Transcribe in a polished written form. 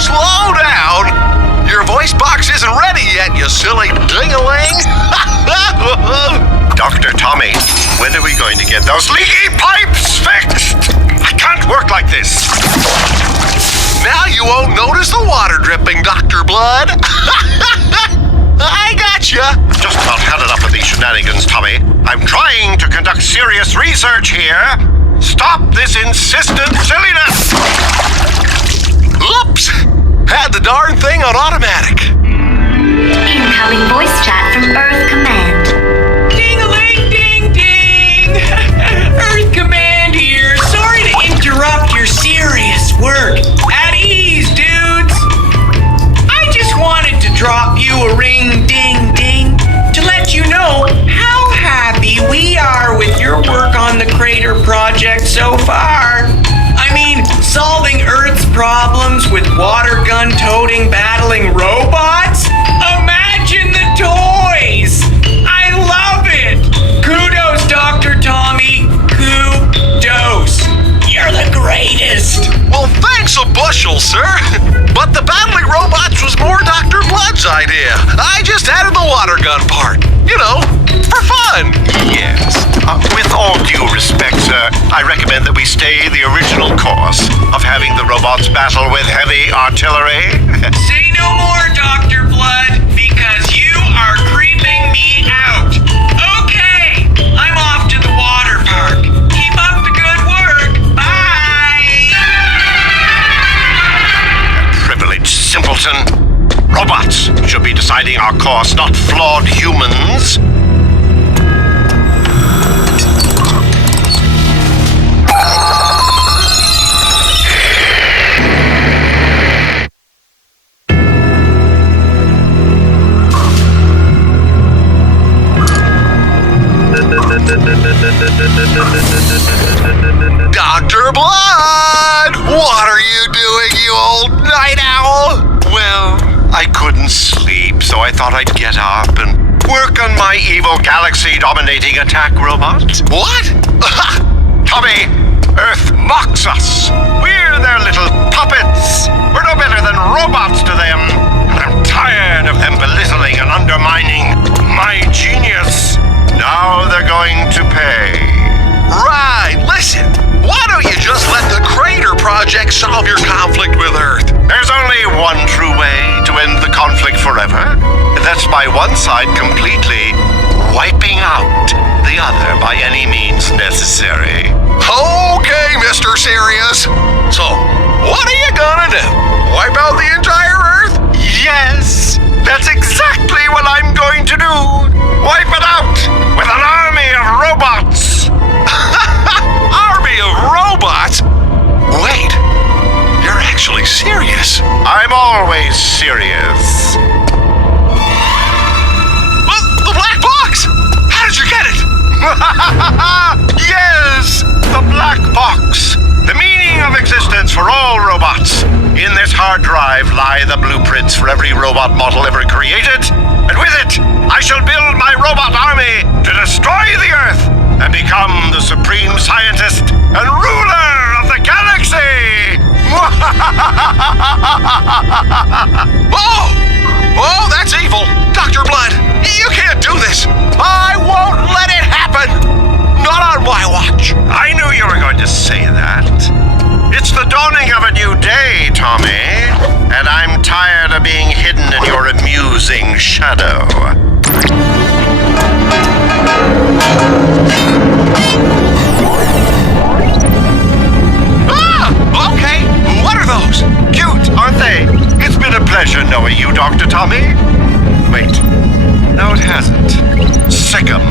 Slow down! Your voice box isn't ready yet, you silly ding-a-ling! Dr. Tommy, when are we going to get those leaky pipes fixed? I can't work like this. Now you won't notice the water dripping, Dr. Blood. I gotcha. Just about had enough of these shenanigans, Tommy. I'm trying to conduct serious research here. Stop this insistent silliness! Oops! Had the darn thing on automatic. Incoming voice chat from Earth Command. Ding-a-ling, ding-ding! Earth Command here. Sorry to interrupt your serious work. At ease, dudes. I just wanted to drop you a ring-ding-ding to let you know how happy we are with your work on the Crater Project so far. I mean, solving Earth's problems with water gun-toting, battling robots? Imagine the toys! I love it! Kudos, Dr. Tommy. Kudos. You're the greatest. Well, thanks a bushel, sir. But the battling robots was more Dr. Blood's idea. I just added the water gun part. You know, for fun. Yes. With all due respect, sir, I recommend that we stay the original course of having the robots battle with heavy artillery. Say no more, Dr. Blood, because you are creeping me out. Okay, I'm off to the water park. Keep up the good work. Bye! Privileged simpleton. Robots should be deciding our course, not flawed humans. Dr. Blood! What are you doing, you old night owl? Well, I couldn't sleep, so I thought I'd get up and work on my evil galaxy-dominating attack robot. What? Tommy, Earth mocks us. We're their little puppets. We're no better than robots to them. And I'm tired of them belittling and undermining my genius. Now they're going to pay. Right, listen. Why don't you just let the Crater Project solve your conflict with Earth? There's only one true way to end the conflict forever. That's by one side completely wiping out the other by any means necessary. Okay, Mr. Serious. So, what are you gonna do? Wipe out the entire Earth? Yes, that's exactly what I'm going to do. Wipe it out with an army of robots. Army of robots? Wait, you're actually serious? I'm always serious. The black box! How did you get it? Yes, the black box. The meaning of existence for all robots. In this hard drive lie the blueprints for every robot model ever created. And with it, I shall build my robot army to destroy the Earth and become the supreme scientist and ruler of the galaxy! Oh, that's evil! Dr. Blood, you can't do this! I won't let it happen! Not on my watch! I knew you were going to say that. It's the dawning of a new day, Tommy. And I'm tired of being hidden in your amusing shadow. Okay. What are those? Cute, aren't they? It's been a pleasure knowing you, Dr. Tommy. Wait. No, it hasn't. Sick 'em.